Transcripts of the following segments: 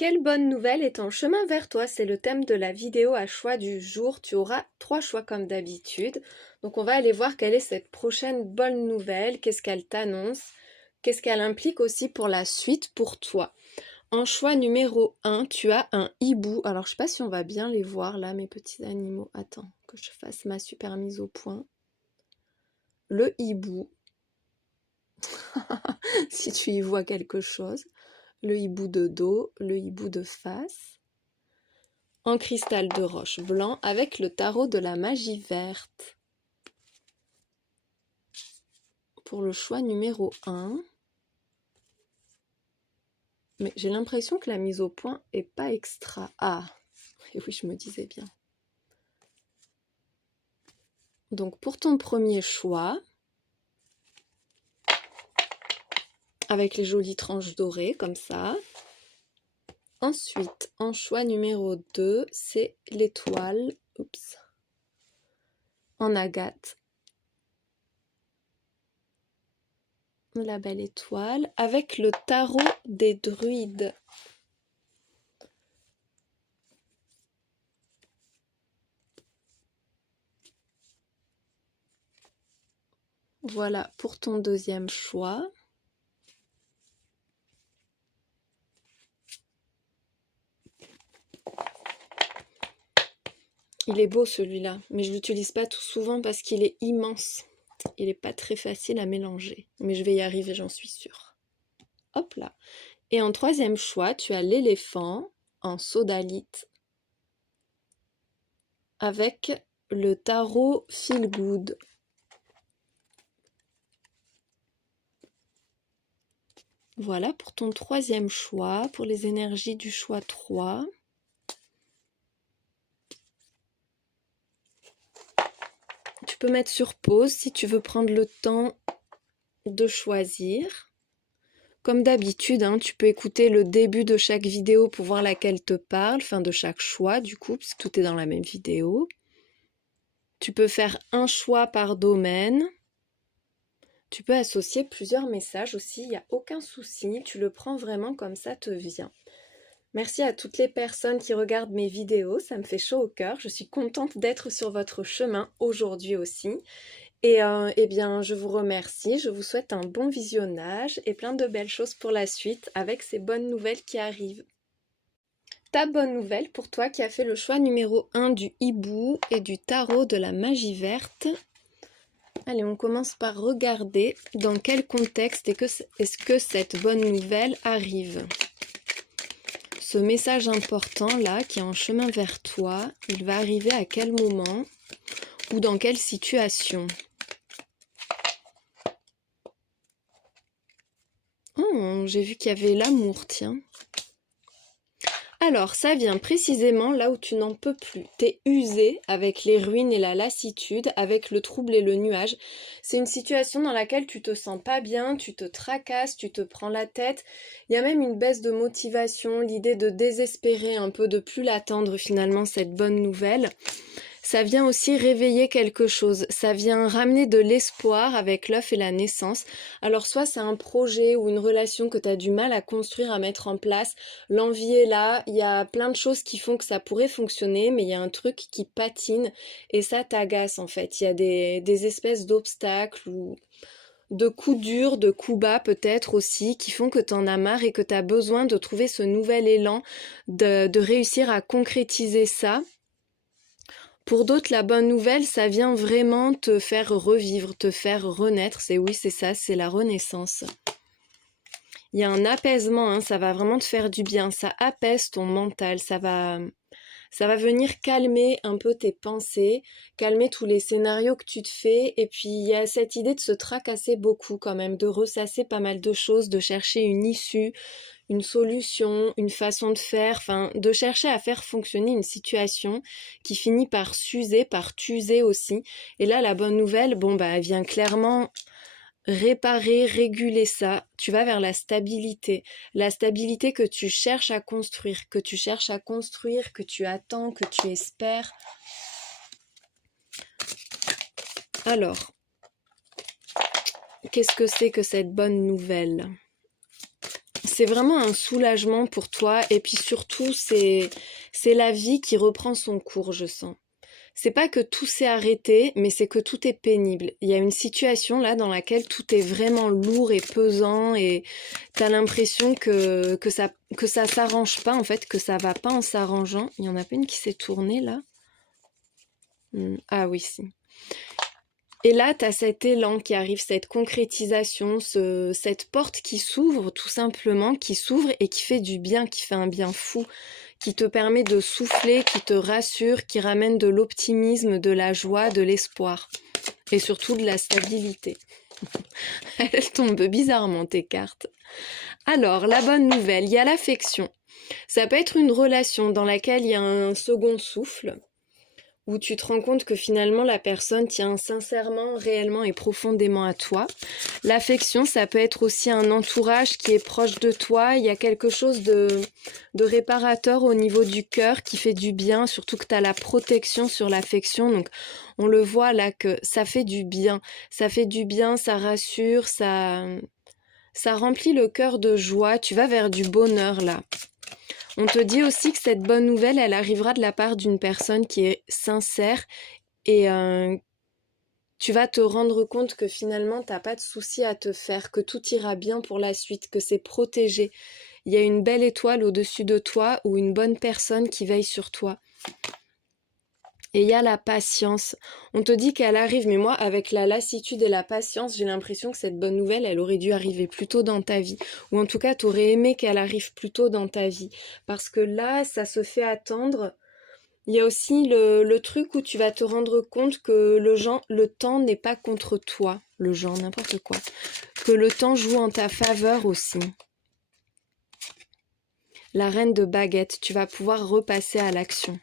Quelle bonne nouvelle est en chemin vers toi? C'est le thème de la vidéo à choix du jour. Tu auras 3 choix comme d'habitude. Donc on va aller voir quelle est cette prochaine bonne nouvelle, qu'est-ce qu'elle t'annonce, qu'est-ce qu'elle implique aussi pour la suite pour toi. En choix numéro 1, tu as un hibou. Alors je sais pas si on va bien les voir là, mes petits animaux. Attends, que je fasse ma super mise au point. Le hibou. Si tu y vois quelque chose. Le hibou de dos, le hibou de face. En cristal de roche blanc avec le tarot de la magie verte. Pour le choix numéro 1. Mais j'ai l'impression que la mise au point est pas extra. Ah, et oui, je me disais bien. Donc pour ton premier choix, avec les jolies tranches dorées comme ça. Ensuite, en choix numéro 2, c'est l'étoile. Oups. En agate. La belle étoile. Avec le tarot des druides. Voilà pour ton deuxième choix. Il est beau celui-là, mais je l'utilise pas tout souvent parce qu'il est immense. Il n'est pas très facile à mélanger, mais je vais y arriver, j'en suis sûre. Hop là. Et en troisième choix, tu as l'éléphant en sodalite avec le tarot Feel Good. Voilà pour ton troisième choix, pour les énergies du choix 3. Tu peux mettre sur pause si tu veux prendre le temps de choisir. Comme d'habitude, hein, tu peux écouter le début de chaque vidéo pour voir laquelle te parle, enfin de chaque choix du coup, parce que tout est dans la même vidéo. Tu peux faire un choix par domaine. Tu peux associer plusieurs messages aussi, il n'y a aucun souci, tu le prends vraiment comme ça te vient. Merci à toutes les personnes qui regardent mes vidéos, ça me fait chaud au cœur. Je suis contente d'être sur votre chemin aujourd'hui aussi. Et eh bien, je vous remercie, je vous souhaite un bon visionnage et plein de belles choses pour la suite avec ces bonnes nouvelles qui arrivent. Ta bonne nouvelle pour toi qui as fait le choix numéro 1 du hibou et du tarot de la magie verte. Allez, on commence par regarder dans quel contexte est-ce que cette bonne nouvelle arrive. Ce message important là qui est en chemin vers toi, il va arriver à quel moment ou dans quelle situation? Oh, j'ai vu qu'il y avait l'amour, tiens. Alors, ça vient précisément là où tu n'en peux plus. T'es usé avec les ruines et la lassitude, avec le trouble et le nuage. C'est une situation dans laquelle tu te sens pas bien, tu te tracasses, tu te prends la tête. Il y a même une baisse de motivation, l'idée de désespérer un peu, de plus l'attendre finalement, cette bonne nouvelle. Ça vient aussi réveiller quelque chose, ça vient ramener de l'espoir avec l'œuf et la naissance. Alors soit c'est un projet ou une relation que tu as du mal à construire, à mettre en place, l'envie est là, il y a plein de choses qui font que ça pourrait fonctionner, mais il y a un truc qui patine et ça t'agace en fait. Il y a des espèces d'obstacles ou de coups durs, de coups bas peut-être aussi, qui font que t'en as marre et que tu as besoin de trouver ce nouvel élan, de réussir à concrétiser ça. Pour d'autres, la bonne nouvelle, ça vient vraiment te faire revivre, te faire renaître. C'est ça, c'est la renaissance. Il y a un apaisement, hein, ça va vraiment te faire du bien. Ça apaise ton mental, ça va venir calmer un peu tes pensées, calmer tous les scénarios que tu te fais. Et puis, il y a cette idée de se tracasser beaucoup quand même, de ressasser pas mal de choses, de chercher une issue, une solution, une façon de faire, enfin de chercher à faire fonctionner une situation qui finit par s'user, par t'user aussi. Et là, la bonne nouvelle, bon bah, elle vient clairement réparer, réguler ça. Tu vas vers la stabilité que tu cherches à construire, que tu attends, que tu espères. Alors, qu'est-ce que c'est que cette bonne nouvelle ? c'est vraiment un soulagement pour toi. Et puis surtout, c'est la vie qui reprend son cours, je sens. C'est pas que tout s'est arrêté, mais c'est que tout est pénible. Il y a une situation là dans laquelle tout est vraiment lourd et pesant et t'as l'impression que ça s'arrange pas en fait, que ça va pas en s'arrangeant. Il y en a pas une qui s'est tournée là. Ah oui, si. Et là, tu as cet élan qui arrive, cette concrétisation, cette porte qui s'ouvre tout simplement, qui s'ouvre et qui fait du bien, qui fait un bien fou, qui te permet de souffler, qui te rassure, qui ramène de l'optimisme, de la joie, de l'espoir et surtout de la stabilité. Elles tombent bizarrement tes cartes. Alors, la bonne nouvelle, il y a l'affection. Ça peut être une relation dans laquelle il y a un second souffle, où tu te rends compte que finalement la personne tient sincèrement, réellement et profondément à toi. L'affection, ça peut être aussi un entourage qui est proche de toi. Il y a quelque chose de réparateur au niveau du cœur qui fait du bien, surtout que tu as la protection sur l'affection. Donc on le voit là que ça fait du bien. Ça fait du bien, ça rassure, ça remplit le cœur de joie. Tu vas vers du bonheur là. On te dit aussi que cette bonne nouvelle, elle arrivera de la part d'une personne qui est sincère et tu vas te rendre compte que finalement, t'as pas de soucis à te faire, que tout ira bien pour la suite, que c'est protégé. Il y a une belle étoile au-dessus de toi ou une bonne personne qui veille sur toi. Et il y a la patience. On te dit qu'elle arrive, mais moi, avec la lassitude et la patience, j'ai l'impression que cette bonne nouvelle, elle aurait dû arriver plus tôt dans ta vie. Ou en tout cas, tu aurais aimé qu'elle arrive plus tôt dans ta vie. Parce que là, ça se fait attendre. Il y a aussi le truc où tu vas te rendre compte que le temps n'est pas contre toi. Le genre, n'importe quoi. Que le temps joue en ta faveur aussi. La reine de baguette, tu vas pouvoir repasser à l'action.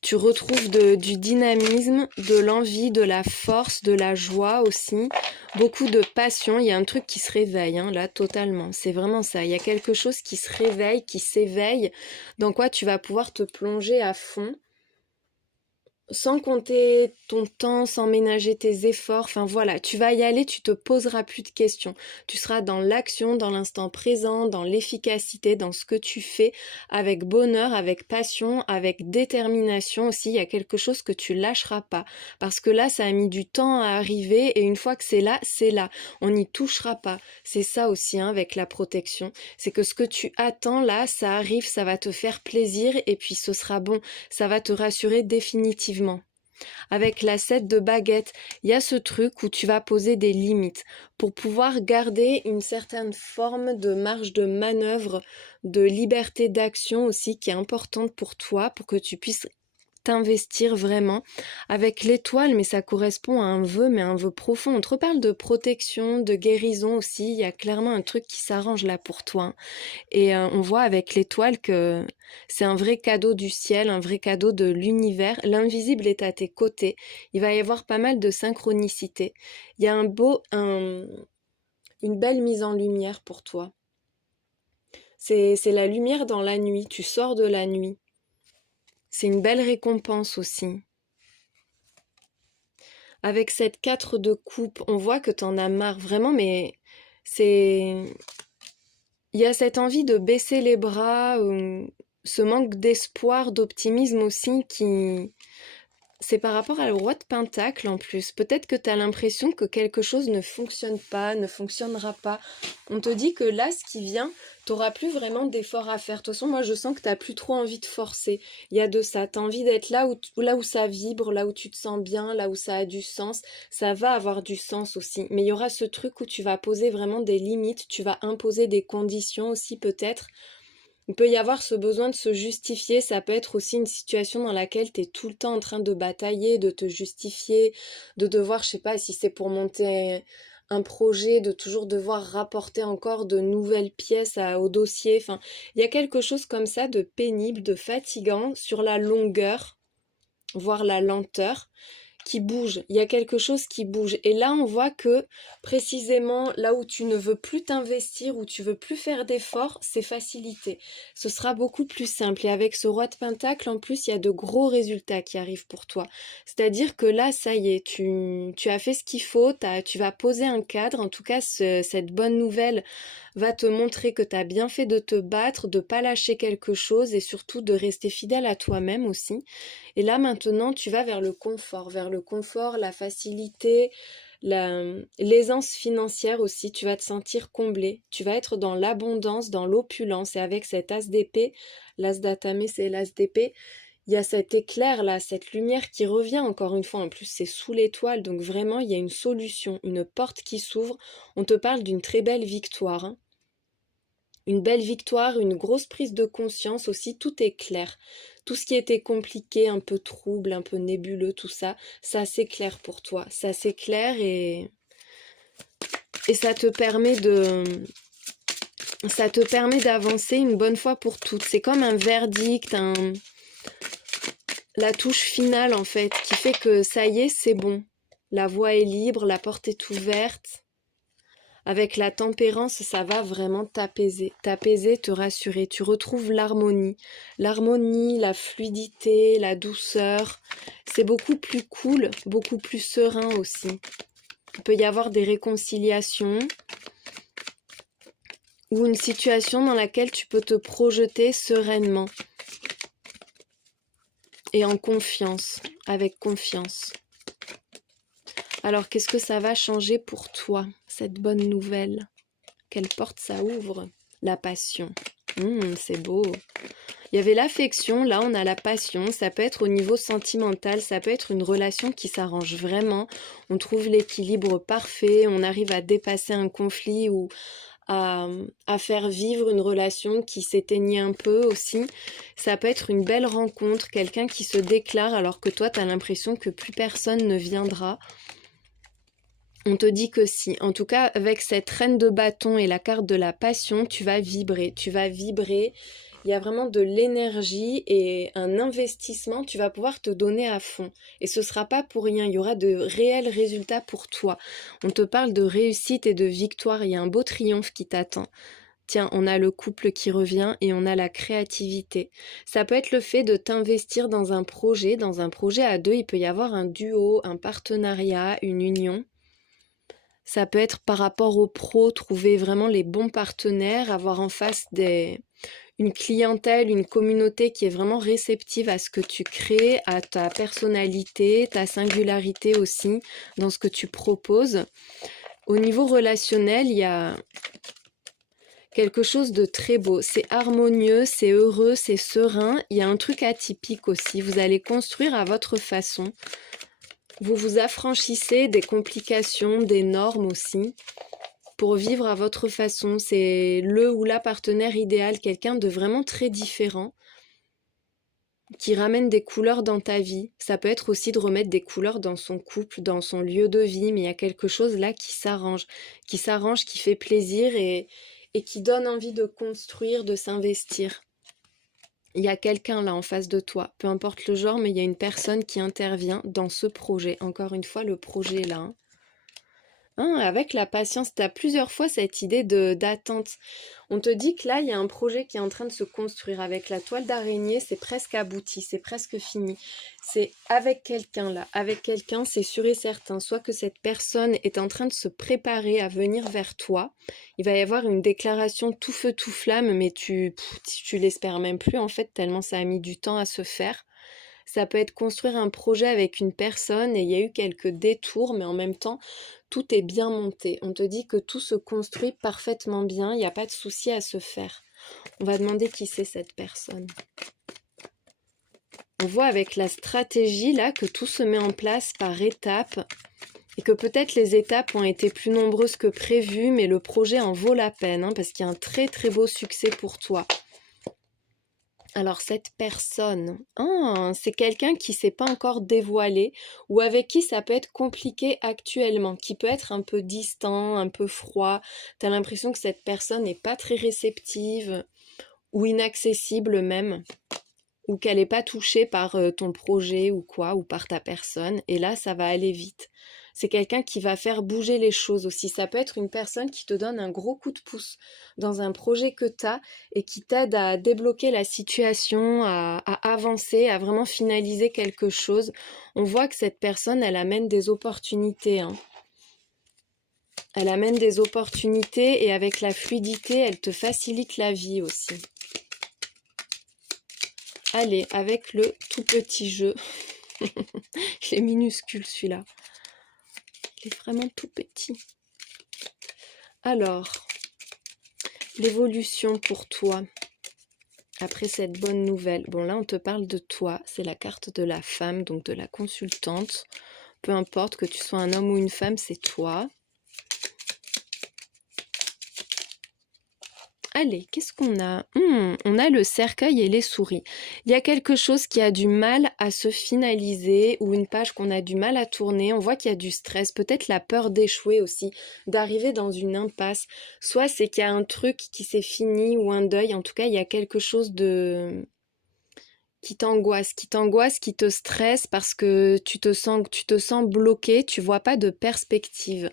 Tu retrouves du dynamisme, de l'envie, de la force, de la joie aussi, beaucoup de passion. Il y a un truc qui se réveille, hein, là, totalement. C'est vraiment ça. Il y a quelque chose qui se réveille, qui s'éveille, dans quoi tu vas pouvoir te plonger à fond, sans compter ton temps, sans ménager tes efforts. Enfin voilà, tu vas y aller, tu te poseras plus de questions. Tu seras dans l'action, dans l'instant présent, dans l'efficacité, dans ce que tu fais, avec bonheur, avec passion, avec détermination aussi. Il y a quelque chose que tu lâcheras pas. Parce que là, ça a mis du temps à arriver et une fois que c'est là, c'est là. On n'y touchera pas. C'est ça aussi hein, avec la protection. C'est que ce que tu attends là, ça arrive, ça va te faire plaisir et puis ce sera bon. Ça va te rassurer définitivement. Avec la 7 de baguette, il y a ce truc où tu vas poser des limites pour pouvoir garder une certaine forme de marge de manœuvre, de liberté d'action aussi qui est importante pour toi, pour que tu puisses t'investir vraiment avec l'étoile, mais ça correspond à un vœu, mais un vœu profond. On te reparle de protection, de guérison aussi, il y a clairement un truc qui s'arrange là pour toi. Et on voit avec l'étoile que c'est un vrai cadeau du ciel, un vrai cadeau de l'univers. L'invisible est à tes côtés. Il va y avoir pas mal de synchronicité. Il y a une belle mise en lumière pour toi. C'est la lumière dans la nuit. Tu sors de la nuit. C'est une belle récompense aussi. Avec cette 4 de coupe, on voit que t'en as marre vraiment, mais c'est... Il y a cette envie de baisser les bras, ce manque d'espoir, d'optimisme aussi qui... C'est par rapport au roi de Pentacle en plus. Peut-être que tu as l'impression que quelque chose ne fonctionne pas, ne fonctionnera pas. On te dit que là, ce qui vient, t'auras plus vraiment d'efforts à faire. De toute façon, moi, je sens que t'as plus trop envie de forcer. Il y a de ça. T'as envie d'être là où ça vibre, là où tu te sens bien, là où ça a du sens. Ça va avoir du sens aussi. Mais il y aura ce truc où tu vas poser vraiment des limites. Tu vas imposer des conditions aussi peut-être. Il peut y avoir ce besoin de se justifier, ça peut être aussi une situation dans laquelle tu es tout le temps en train de batailler, de te justifier, de devoir, je sais pas, si c'est pour monter un projet, de toujours devoir rapporter encore de nouvelles pièces au dossier. Enfin, il y a quelque chose comme ça de pénible, de fatigant sur la longueur, voire la lenteur qui bouge, il y a quelque chose qui bouge. Et là, on voit que précisément là où tu ne veux plus t'investir, où tu veux plus faire d'efforts, c'est facilité. Ce sera beaucoup plus simple. Et avec ce roi de Pentacle, en plus, il y a de gros résultats qui arrivent pour toi. C'est-à-dire que là, ça y est, tu as fait ce qu'il faut, tu vas poser un cadre. En tout cas, cette bonne nouvelle va te montrer que tu as bien fait de te battre, de pas lâcher quelque chose et surtout de rester fidèle à toi-même aussi. Et là maintenant, tu vas vers le confort, la facilité, l'aisance financière aussi. Tu vas te sentir comblé, tu vas être dans l'abondance, dans l'opulence. Et avec cet as d'épée, l'as d'Atame, c'est l'as d'épée, il y a cet éclair là, cette lumière qui revient encore une fois. En plus, c'est sous l'étoile, donc vraiment, il y a une solution, une porte qui s'ouvre. On te parle d'une très belle victoire, hein. Une belle victoire, une grosse prise de conscience aussi, tout est clair. Tout ce qui était compliqué, un peu trouble, un peu nébuleux, tout ça, ça s'éclaire pour toi. Ça s'éclaire et ça te permet d'avancer une bonne fois pour toutes. C'est comme un verdict, la touche finale en fait, qui fait que ça y est, c'est bon. La voie est libre, la porte est ouverte. Avec la tempérance, ça va vraiment t'apaiser, te rassurer. Tu retrouves l'harmonie, la fluidité, la douceur. C'est beaucoup plus cool, beaucoup plus serein aussi. Il peut y avoir des réconciliations ou une situation dans laquelle tu peux te projeter sereinement et en confiance, avec confiance. Alors, qu'est-ce que ça va changer pour toi, cette bonne nouvelle? Quelle porte ça ouvre? La passion. C'est beau. Il y avait l'affection, là on a la passion. Ça peut être au niveau sentimental, ça peut être une relation qui s'arrange vraiment. On trouve l'équilibre parfait, on arrive à dépasser un conflit ou à faire vivre une relation qui s'éteignait un peu aussi. Ça peut être une belle rencontre, quelqu'un qui se déclare alors que toi tu as l'impression que plus personne ne viendra. On te dit que si. En tout cas, avec cette reine de bâton et la carte de la passion, tu vas vibrer. Tu vas vibrer. Il y a vraiment de l'énergie et un investissement. Tu vas pouvoir te donner à fond. Et ce ne sera pas pour rien. Il y aura de réels résultats pour toi. On te parle de réussite et de victoire. Il y a un beau triomphe qui t'attend. Tiens, on a le couple qui revient et on a la créativité. Ça peut être le fait de t'investir dans un projet à deux. Il peut y avoir un duo, un partenariat, une union. Ça peut être par rapport aux pros, trouver vraiment les bons partenaires, avoir en face une clientèle, une communauté qui est vraiment réceptive à ce que tu crées, à ta personnalité, ta singularité aussi dans ce que tu proposes. Au niveau relationnel, il y a quelque chose de très beau. C'est harmonieux, c'est heureux, c'est serein. Il y a un truc atypique aussi. Vous allez construire à votre façon. Vous vous affranchissez des complications, des normes aussi, pour vivre à votre façon. C'est le ou la partenaire idéal, quelqu'un de vraiment très différent, qui ramène des couleurs dans ta vie. Ça peut être aussi de remettre des couleurs dans son couple, dans son lieu de vie, mais il y a quelque chose là qui s'arrange, qui fait plaisir et qui donne envie de construire, de s'investir. Il y a quelqu'un là en face de toi, peu importe le genre, mais il y a une personne qui intervient dans ce projet. Encore une fois, le projet est là. Avec la patience, tu as plusieurs fois cette idée d'attente. On te dit que là, il y a un projet qui est en train de se construire. Avec la toile d'araignée, c'est presque abouti, c'est presque fini. C'est avec quelqu'un là, avec quelqu'un, c'est sûr et certain. Soit que cette personne est en train de se préparer à venir vers toi. Il va y avoir une déclaration tout feu, tout flamme, mais tu l'espères même plus en fait, tellement ça a mis du temps à se faire. Ça peut être construire un projet avec une personne et il y a eu quelques détours, mais en même temps, tout est bien monté. On te dit que tout se construit parfaitement bien, il n'y a pas de souci à se faire. On va demander qui c'est cette personne. On voit avec la stratégie là que tout se met en place par étapes et que peut-être les étapes ont été plus nombreuses que prévu, mais le projet en vaut la peine parce qu'il y a un très très beau succès pour toi. Alors cette personne, c'est quelqu'un qui ne s'est pas encore dévoilé ou avec qui ça peut être compliqué actuellement, qui peut être un peu distant, un peu froid. Tu as l'impression que cette personne n'est pas très réceptive ou inaccessible même, ou qu'elle n'est pas touchée par ton projet ou quoi, ou par ta personne. Et là, ça va aller vite. C'est quelqu'un qui va faire bouger les choses aussi. Ça peut être une personne qui te donne un gros coup de pouce dans un projet que tu as et qui t'aide à débloquer la situation, à avancer, à vraiment finaliser quelque chose. On voit que cette personne, elle amène des opportunités. Elle amène des opportunités et avec la fluidité, elle te facilite la vie aussi. Allez, avec le tout petit jeu. Il est minuscule celui-là. Il est vraiment tout petit. Alors, l'évolution pour toi, après cette bonne nouvelle. Bon, là, on te parle de toi. C'est la carte de la femme, donc de la consultante. Peu importe que tu sois un homme ou une femme, c'est toi. Allez, qu'est-ce qu'on a? On a le cercueil et les souris. Il y a quelque chose qui a du mal à se finaliser ou une page qu'on a du mal à tourner. On voit qu'il y a du stress, peut-être la peur d'échouer aussi, d'arriver dans une impasse. Soit c'est qu'il y a un truc qui s'est fini ou un deuil. En tout cas, il y a quelque chose de qui t'angoisse, qui te stresse parce que tu te sens bloqué, tu vois pas de perspective.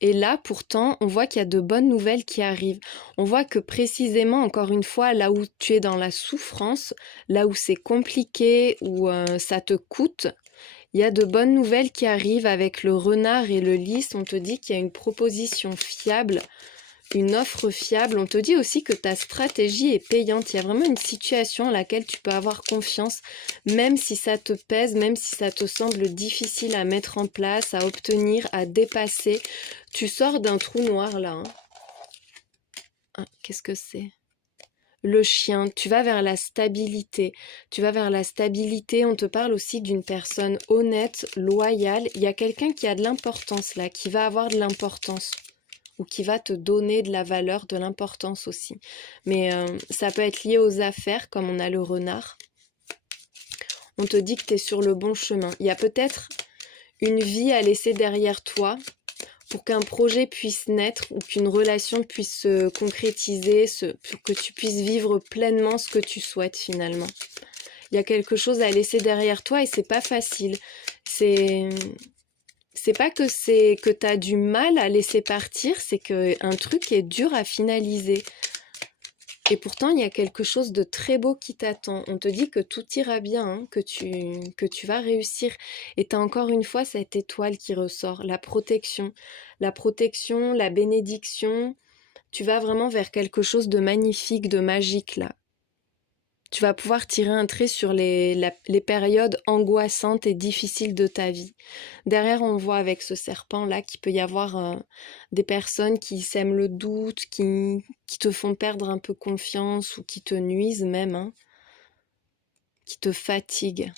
Et là, pourtant, on voit qu'il y a de bonnes nouvelles qui arrivent. On voit que précisément, encore une fois, là où tu es dans la souffrance, là où c'est compliqué, où ça te coûte, il y a de bonnes nouvelles qui arrivent avec le renard et le lys. On te dit qu'il y a une proposition fiable, une offre fiable. On te dit aussi que ta stratégie est payante. Il y a vraiment une situation à laquelle tu peux avoir confiance, même si ça te pèse, même si ça te semble difficile à mettre en place, à obtenir, à dépasser. Tu sors d'un trou noir là. Ah, qu'est-ce que c'est? Le chien, tu vas vers la stabilité. Tu vas vers la stabilité, on te parle aussi d'une personne honnête, loyale. Il y a quelqu'un qui a de l'importance là, qui va avoir de l'importance. Ou qui va te donner de la valeur, de l'importance aussi. Mais ça peut être lié aux affaires, comme on a le renard. On te dit que tu es sur le bon chemin. Il y a peut-être une vie à laisser derrière toi pour qu'un projet puisse naître ou qu'une relation puisse se concrétiser, pour que tu puisses vivre pleinement ce que tu souhaites finalement. Il y a quelque chose à laisser derrière toi et c'est pas facile. C'est pas que tu as du mal à laisser partir, c'est qu'un truc est dur à finaliser. Et pourtant, il y a quelque chose de très beau qui t'attend. On te dit que tout ira bien, hein, que tu vas réussir. Et tu as encore une fois cette étoile qui ressort, la protection. La protection, la bénédiction. Tu vas vraiment vers quelque chose de magnifique, de magique là. Tu vas pouvoir tirer un trait sur les périodes angoissantes et difficiles de ta vie. Derrière, on voit avec ce serpent-là qu'il peut y avoir des personnes qui sèment le doute, qui te font perdre un peu confiance ou qui te nuisent même, hein, qui te fatiguent.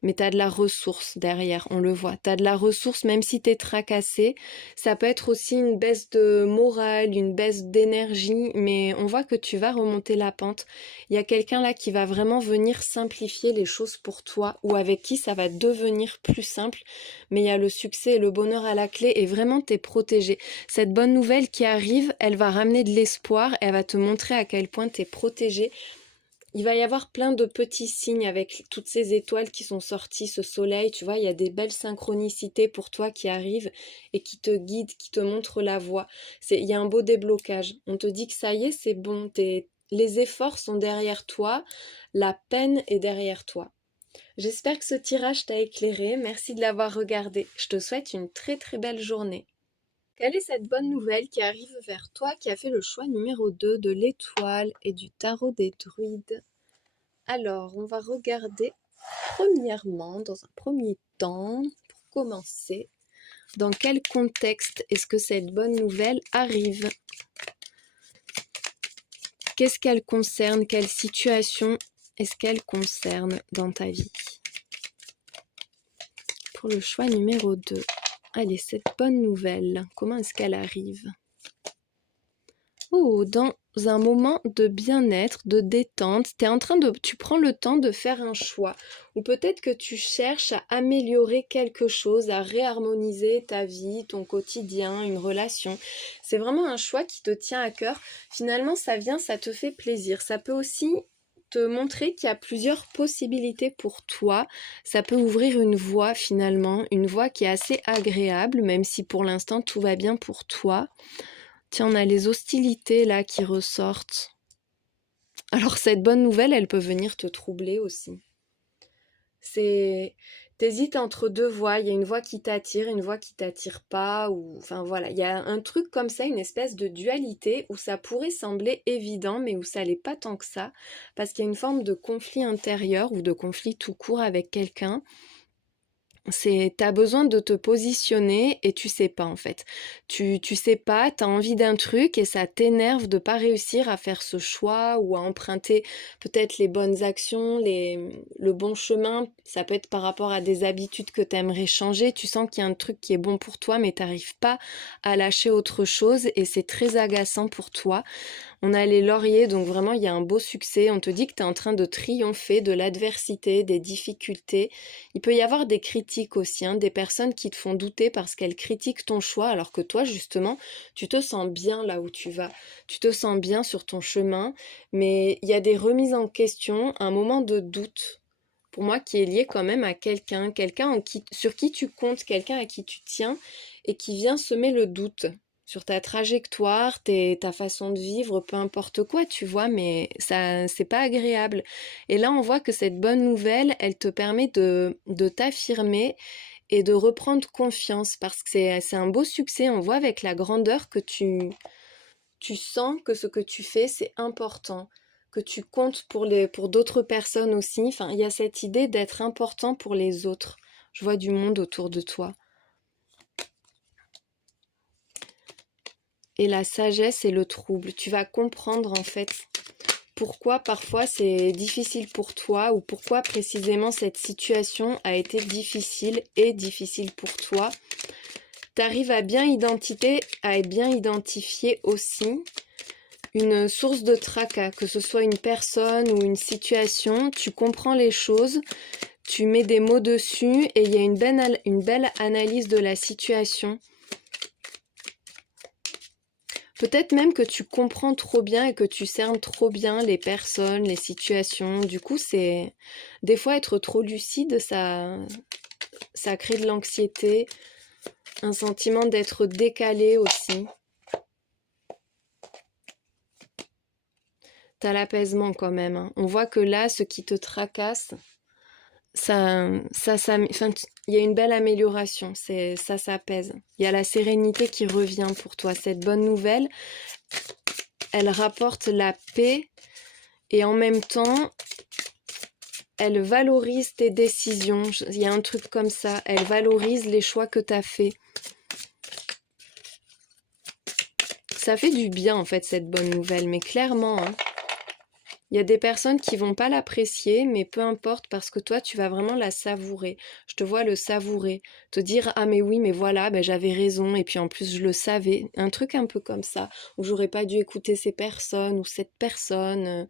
Mais tu as de la ressource derrière, on le voit. Tu as de la ressource même si tu es tracassé. Ça peut être aussi une baisse de morale, une baisse d'énergie, mais on voit que tu vas remonter la pente. Il y a quelqu'un là qui va vraiment venir simplifier les choses pour toi ou avec qui ça va devenir plus simple. Mais il y a le succès et le bonheur à la clé et vraiment tu es protégé. Cette bonne nouvelle qui arrive, elle va ramener de l'espoir, elle va te montrer à quel point tu es protégé. Il va y avoir plein de petits signes avec toutes ces étoiles qui sont sorties, ce soleil, tu vois, il y a des belles synchronicités pour toi qui arrivent et qui te guident, qui te montrent la voie. Il y a un beau déblocage. On te dit que ça y est, c'est bon, les efforts sont derrière toi, la peine est derrière toi. J'espère que ce tirage t'a éclairé, merci de l'avoir regardé. Je te souhaite une très très belle journée. Quelle est cette bonne nouvelle qui arrive vers toi qui a fait le choix numéro 2 de l'étoile et du tarot des druides? Alors, on va regarder premièrement, dans un premier temps, pour commencer, dans quel contexte est-ce que cette bonne nouvelle arrive? Qu'est-ce qu'elle concerne? Quelle situation est-ce qu'elle concerne dans ta vie? Pour le choix numéro 2. Allez, cette bonne nouvelle, comment est-ce qu'elle arrive? Oh, dans un moment de bien-être, de détente, tu prends le temps de faire un choix. Ou peut-être que tu cherches à améliorer quelque chose, à réharmoniser ta vie, ton quotidien, une relation. C'est vraiment un choix qui te tient à cœur. Finalement, ça te fait plaisir. Ça peut aussi te montrer qu'il y a plusieurs possibilités pour toi. Ça peut ouvrir une voie finalement, une voie qui est assez agréable, même si pour l'instant tout va bien pour toi. Tiens, on a les hostilités là qui ressortent. Alors cette bonne nouvelle, elle peut venir te troubler aussi. C'est... T'hésites entre deux voies, il y a une voie qui t'attire, une voie qui t'attire pas, ou... Enfin voilà, il y a un truc comme ça, une espèce de dualité où ça pourrait sembler évident, mais où ça l'est pas tant que ça, parce qu'il y a une forme de conflit intérieur ou de conflit tout court avec quelqu'un. T'as besoin de te positionner et tu sais pas en fait. Tu sais pas, t'as envie d'un truc et ça t'énerve de pas réussir à faire ce choix ou à emprunter peut-être les bonnes actions, le bon chemin. Ça peut être par rapport à des habitudes que t'aimerais changer. Tu sens qu'il y a un truc qui est bon pour toi mais t'arrives pas à lâcher autre chose et c'est très agaçant pour toi. On a les lauriers, donc vraiment il y a un beau succès. On te dit que tu es en train de triompher de l'adversité, des difficultés. Il peut y avoir des critiques aussi, hein, des personnes qui te font douter parce qu'elles critiquent ton choix, alors que toi justement, tu te sens bien là où tu vas. Tu te sens bien sur ton chemin, mais il y a des remises en question, un moment de doute. Pour moi, qui est lié quand même à quelqu'un, sur qui tu comptes, quelqu'un à qui tu tiens et qui vient semer le doute sur ta trajectoire, ta façon de vivre, peu importe quoi, tu vois, mais ça, c'est pas agréable. Et là, on voit que cette bonne nouvelle, elle te permet de t'affirmer et de reprendre confiance parce que c'est un beau succès. On voit avec la grandeur que tu sens que ce que tu fais, c'est important, que tu comptes pour d'autres personnes aussi. Enfin, il y a cette idée d'être important pour les autres. Je vois du monde autour de toi. Et la sagesse et le trouble. Tu vas comprendre en fait pourquoi parfois c'est difficile pour toi ou pourquoi précisément cette situation a été difficile et difficile pour toi. Tu arrives à bien identifier aussi une source de tracas, que ce soit une personne ou une situation. Tu comprends les choses, tu mets des mots dessus et il y a une belle analyse de la situation. Peut-être même que tu comprends trop bien et que tu cernes trop bien les personnes, les situations. Du coup, c'est des fois être trop lucide, ça crée de l'anxiété, un sentiment d'être décalé aussi. T'as l'apaisement quand même, hein. On voit que là, ce qui te tracasse, enfin, il y a une belle amélioration, ça s'apaise. Il y a la sérénité qui revient pour toi. Cette bonne nouvelle, elle rapporte la paix et en même temps, elle valorise tes décisions. Il y a un truc comme ça. Elle valorise les choix que tu as faits. Ça fait du bien en fait cette bonne nouvelle, mais clairement, hein. Il y a des personnes qui vont pas l'apprécier, mais peu importe parce que toi tu vas vraiment la savourer. Je te vois le savourer, te dire ah mais oui mais voilà, ben, j'avais raison et puis en plus je le savais. Un truc un peu comme ça où j'aurais pas dû écouter ces personnes ou cette personne.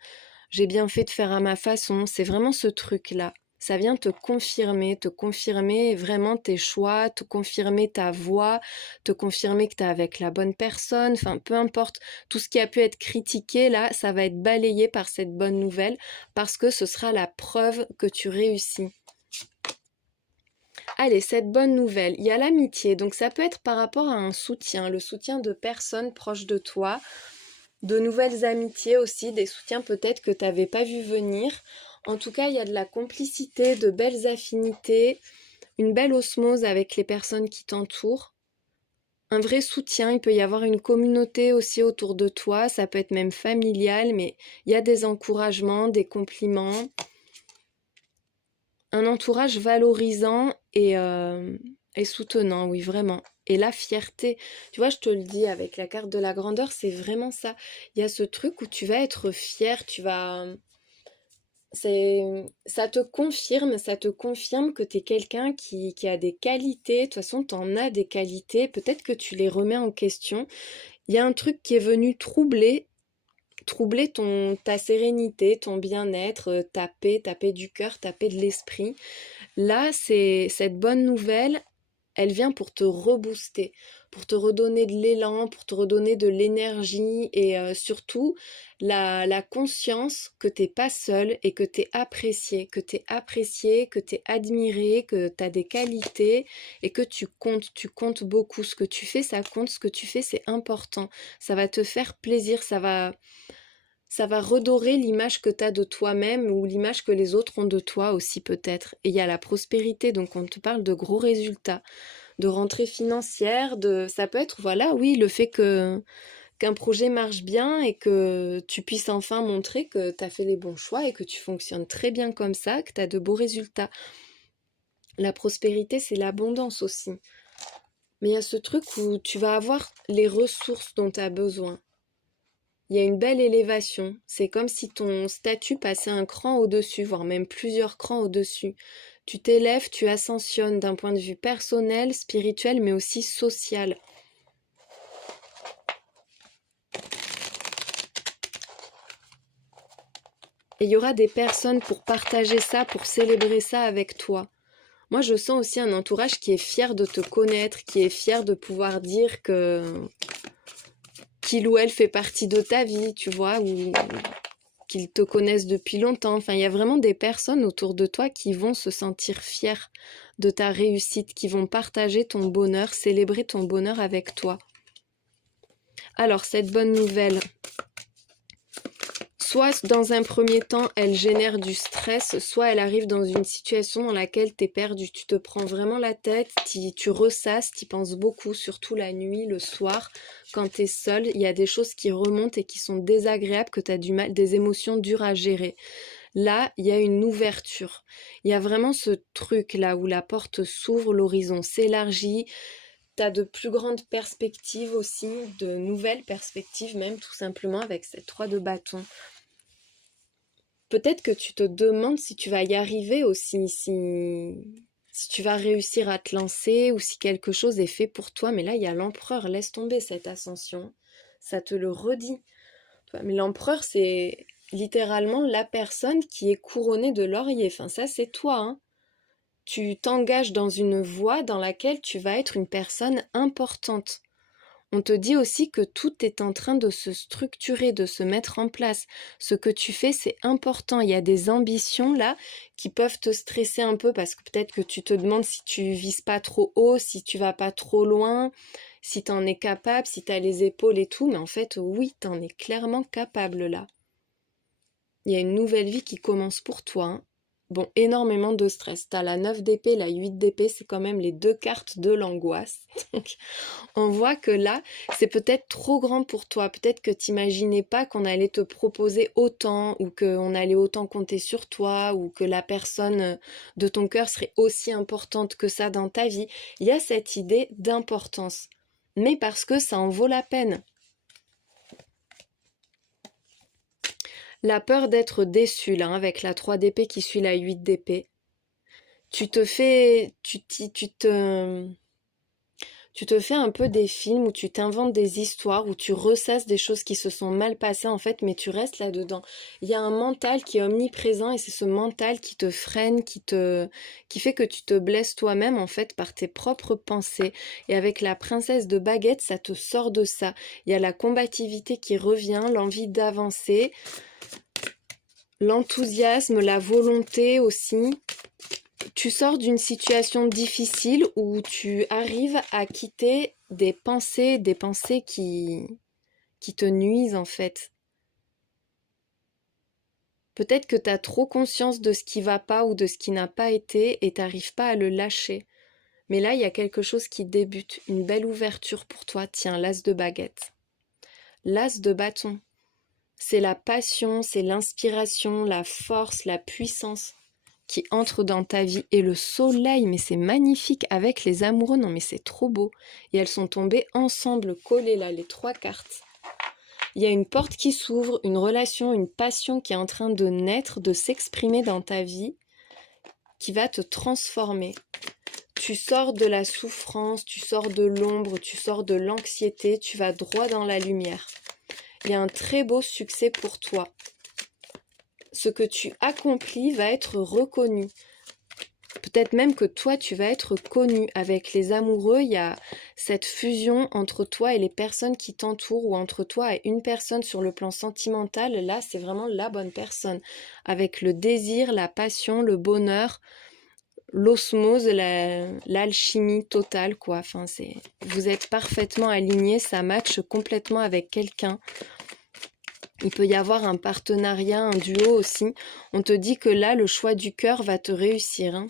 J'ai bien fait de faire à ma façon. C'est vraiment ce truc-là. Ça vient te confirmer vraiment tes choix, te confirmer ta voix, te confirmer que tu es avec la bonne personne. Enfin, peu importe, tout ce qui a pu être critiqué, là, ça va être balayé par cette bonne nouvelle parce que ce sera la preuve que tu réussis. Allez, cette bonne nouvelle, il y a l'amitié. Donc ça peut être par rapport à un soutien, le soutien de personnes proches de toi, de nouvelles amitiés aussi, des soutiens peut-être que tu n'avais pas vu venir. En tout cas, il y a de la complicité, de belles affinités, une belle osmose avec les personnes qui t'entourent. Un vrai soutien, il peut y avoir une communauté aussi autour de toi, ça peut être même familial, mais il y a des encouragements, des compliments. Un entourage valorisant et soutenant, oui, vraiment. Et la fierté, tu vois, je te le dis, avec la carte de la grandeur, c'est vraiment ça. Il y a ce truc où tu vas être fier, ça te confirme que tu es quelqu'un qui a des qualités. De toute façon, tu en as des qualités. Peut-être que tu les remets en question. Il y a un truc qui est venu troubler ta sérénité, ton bien-être, ta paix du cœur, ta paix de l'esprit. Là, c'est cette bonne nouvelle, elle vient pour te rebooster, pour te redonner de l'élan, pour te redonner de l'énergie et surtout la conscience que t'es pas seul et que t'es apprécié, que t'es admiré, que t'as des qualités et que tu comptes beaucoup. Ce que tu fais, ça compte, ce que tu fais, c'est important. Ça va te faire plaisir, Ça va redorer l'image que tu as de toi-même ou l'image que les autres ont de toi aussi peut-être. Et il y a la prospérité, donc on te parle de gros résultats, de rentrée financière, ça peut être, voilà, oui, le fait qu'un projet marche bien et que tu puisses enfin montrer que tu as fait les bons choix et que tu fonctionnes très bien comme ça, que tu as de beaux résultats. La prospérité, c'est l'abondance aussi. Mais il y a ce truc où tu vas avoir les ressources dont tu as besoin. Il y a une belle élévation. C'est comme si ton statut passait un cran au-dessus, voire même plusieurs crans au-dessus. Tu t'élèves, tu ascensionnes d'un point de vue personnel, spirituel, mais aussi social. Et il y aura des personnes pour partager ça, pour célébrer ça avec toi. Moi, je sens aussi un entourage qui est fier de te connaître, qui est fier de pouvoir dire que qu'il ou elle fait partie de ta vie, tu vois, ou qu'ils te connaissent depuis longtemps. Enfin, il y a vraiment des personnes autour de toi qui vont se sentir fiers de ta réussite, qui vont partager ton bonheur, célébrer ton bonheur avec toi. Alors, cette bonne nouvelle, soit dans un premier temps, elle génère du stress, soit elle arrive dans une situation dans laquelle tu es perdu. Tu te prends vraiment la tête, tu ressasses, tu penses beaucoup, surtout la nuit, le soir, quand tu es seul. Il y a des choses qui remontent et qui sont désagréables, que tu as du mal, des émotions dures à gérer. Là, il y a une ouverture. Il y a vraiment ce truc là où la porte s'ouvre, l'horizon s'élargit. Tu as de plus grandes perspectives aussi, de nouvelles perspectives même, tout simplement, avec cette 3 de bâton. Peut-être que tu te demandes si tu vas y arriver aussi, si tu vas réussir à te lancer ou si quelque chose est fait pour toi. Mais là, il y a l'empereur. Laisse tomber cette ascension. Ça te le redit. Mais l'empereur, c'est littéralement la personne qui est couronnée de laurier. Enfin, ça, c'est toi, hein. Tu t'engages dans une voie dans laquelle tu vas être une personne importante. On te dit aussi que tout est en train de se structurer, de se mettre en place. Ce que tu fais, c'est important. Il y a des ambitions là qui peuvent te stresser un peu parce que peut-être que tu te demandes si tu vises pas trop haut, si tu vas pas trop loin, si tu en es capable, si tu as les épaules et tout. Mais en fait, oui, tu en es clairement capable là. Il y a une nouvelle vie qui commence pour toi, hein. Bon, énormément de stress. T'as la 9 d'épée, la 8 d'épée, c'est quand même les deux cartes de l'angoisse. Donc, on voit que là, c'est peut-être trop grand pour toi. Peut-être que t'imaginais pas qu'on allait te proposer autant, ou qu'on allait autant compter sur toi, ou que la personne de ton cœur serait aussi importante que ça dans ta vie. Il y a cette idée d'importance. Mais parce que ça en vaut la peine. La peur d'être déçu, là, avec la 3 d'épée qui suit la 8 d'épée. Tu te fais un peu des films où tu t'inventes des histoires, où tu ressasses des choses qui se sont mal passées en fait, mais tu restes là-dedans. Il y a un mental qui est omniprésent et c'est ce mental qui te freine, qui fait que tu te blesses toi-même en fait par tes propres pensées. Et avec la princesse de baguette, ça te sort de ça. Il y a la combativité qui revient, l'envie d'avancer, l'enthousiasme, la volonté aussi. Tu sors d'une situation difficile où tu arrives à quitter des pensées qui te nuisent en fait. Peut-être que tu as trop conscience de ce qui va pas ou de ce qui n'a pas été et t'arrives pas à le lâcher. Mais là, il y a quelque chose qui débute, une belle ouverture pour toi. Tiens, l'as de baguette. L'as de bâton. C'est la passion, c'est l'inspiration, la force, la puissance qui entre dans ta vie. Et le soleil, mais c'est magnifique avec les amoureux, non mais c'est trop beau. Et elles sont tombées ensemble, collées là, les 3 cartes. Il y a une porte qui s'ouvre, une relation, une passion qui est en train de naître, de s'exprimer dans ta vie, qui va te transformer. Tu sors de la souffrance, tu sors de l'ombre, tu sors de l'anxiété, tu vas droit dans la lumière. Il y a un très beau succès pour toi. Ce que tu accomplis va être reconnu. Peut-être même que toi, tu vas être connu. Avec les amoureux, il y a cette fusion entre toi et les personnes qui t'entourent, ou entre toi et une personne sur le plan sentimental. Là, c'est vraiment la bonne personne. Avec le désir, la passion, le bonheur, l'osmose, l'alchimie totale, quoi. Enfin, vous êtes parfaitement alignés, ça matche complètement avec quelqu'un. Il peut y avoir un partenariat, un duo aussi. On te dit que là, le choix du cœur va te réussir, hein.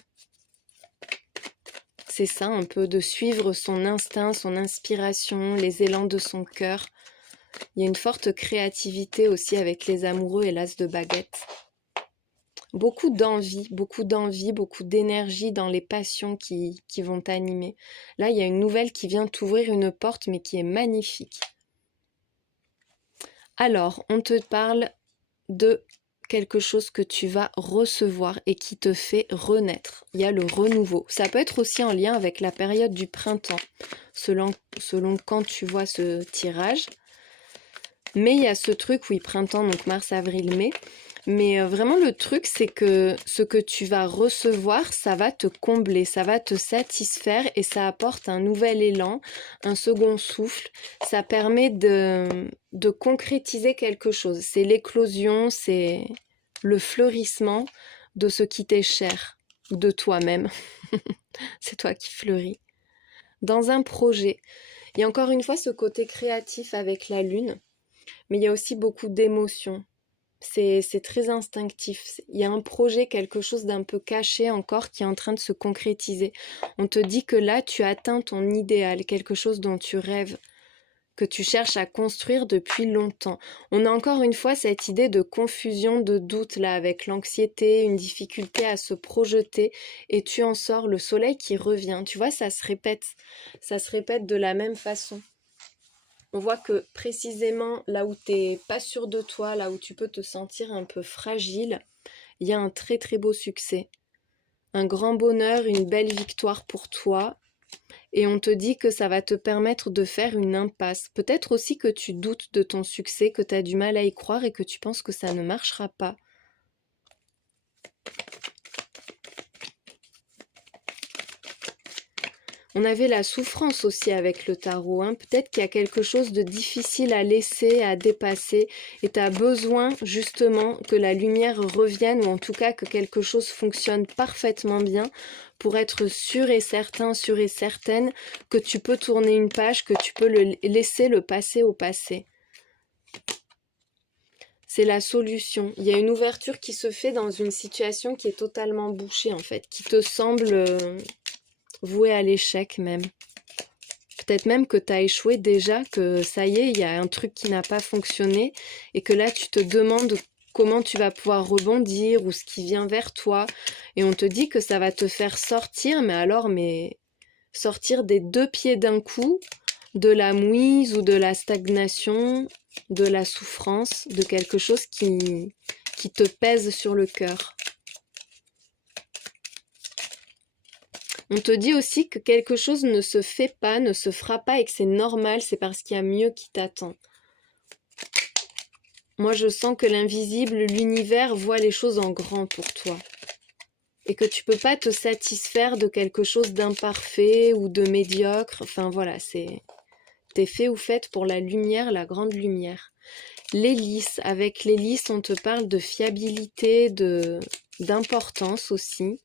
C'est ça, un peu de suivre son instinct, son inspiration, les élans de son cœur. Il y a une forte créativité aussi avec les amoureux et l'as de baguette. Beaucoup d'envie, beaucoup d'énergie dans les passions qui vont t'animer. Là, il y a une nouvelle qui vient t'ouvrir une porte, mais qui est magnifique. Alors, on te parle de quelque chose que tu vas recevoir et qui te fait renaître. Il y a le renouveau. Ça peut être aussi en lien avec la période du printemps, selon quand tu vois ce tirage. Mais il y a ce truc, oui, printemps, donc mars, avril, mai. Mais vraiment, le truc, c'est que ce que tu vas recevoir, ça va te combler, ça va te satisfaire et ça apporte un nouvel élan, un second souffle. Ça permet de concrétiser quelque chose. C'est l'éclosion, c'est le fleurissement de ce qui t'est cher, ou de toi-même. C'est toi qui fleuris. Dans un projet, il y a encore une fois ce côté créatif avec la lune, mais il y a aussi beaucoup d'émotions. C'est très instinctif. Il y a un projet, quelque chose d'un peu caché encore qui est en train de se concrétiser. On te dit que là, tu atteins ton idéal, quelque chose dont tu rêves, que tu cherches à construire depuis longtemps. On a encore une fois cette idée de confusion, de doute là, avec l'anxiété, une difficulté à se projeter, et tu en sors, le soleil qui revient. Tu vois, ça se répète de la même façon. On voit que précisément là où tu n'es pas sûr de toi, là où tu peux te sentir un peu fragile, il y a un très très beau succès. Un grand bonheur, une belle victoire pour toi. Et on te dit que ça va te permettre de faire une impasse. Peut-être aussi que tu doutes de ton succès, que tu as du mal à y croire et que tu penses que ça ne marchera pas. On avait la souffrance aussi avec le tarot, hein. Peut-être qu'il y a quelque chose de difficile à laisser, à dépasser, et tu as besoin justement que la lumière revienne, ou en tout cas que quelque chose fonctionne parfaitement bien pour être sûr et certain, sûre et certaine que tu peux tourner une page, que tu peux laisser le passé au passé. C'est la solution. Il y a une ouverture qui se fait dans une situation qui est totalement bouchée en fait, qui te semble vouée à l'échec même. Peut-être même que tu as échoué déjà, que ça y est, il y a un truc qui n'a pas fonctionné et que là tu te demandes comment tu vas pouvoir rebondir ou ce qui vient vers toi. Et on te dit que ça va te faire sortir, mais sortir des deux pieds d'un coup, de la mouise ou de la stagnation, de la souffrance, de quelque chose qui te pèse sur le cœur. On te dit aussi que quelque chose ne se fait pas, ne se fera pas et que c'est normal, c'est parce qu'il y a mieux qui t'attend. Moi, je sens que l'invisible, l'univers, voit les choses en grand pour toi. Et que tu peux pas te satisfaire de quelque chose d'imparfait ou de médiocre. Enfin voilà, t'es fait ou faite pour la lumière, la grande lumière. L'hélice, avec l'hélice, on te parle de fiabilité, d'importance aussi,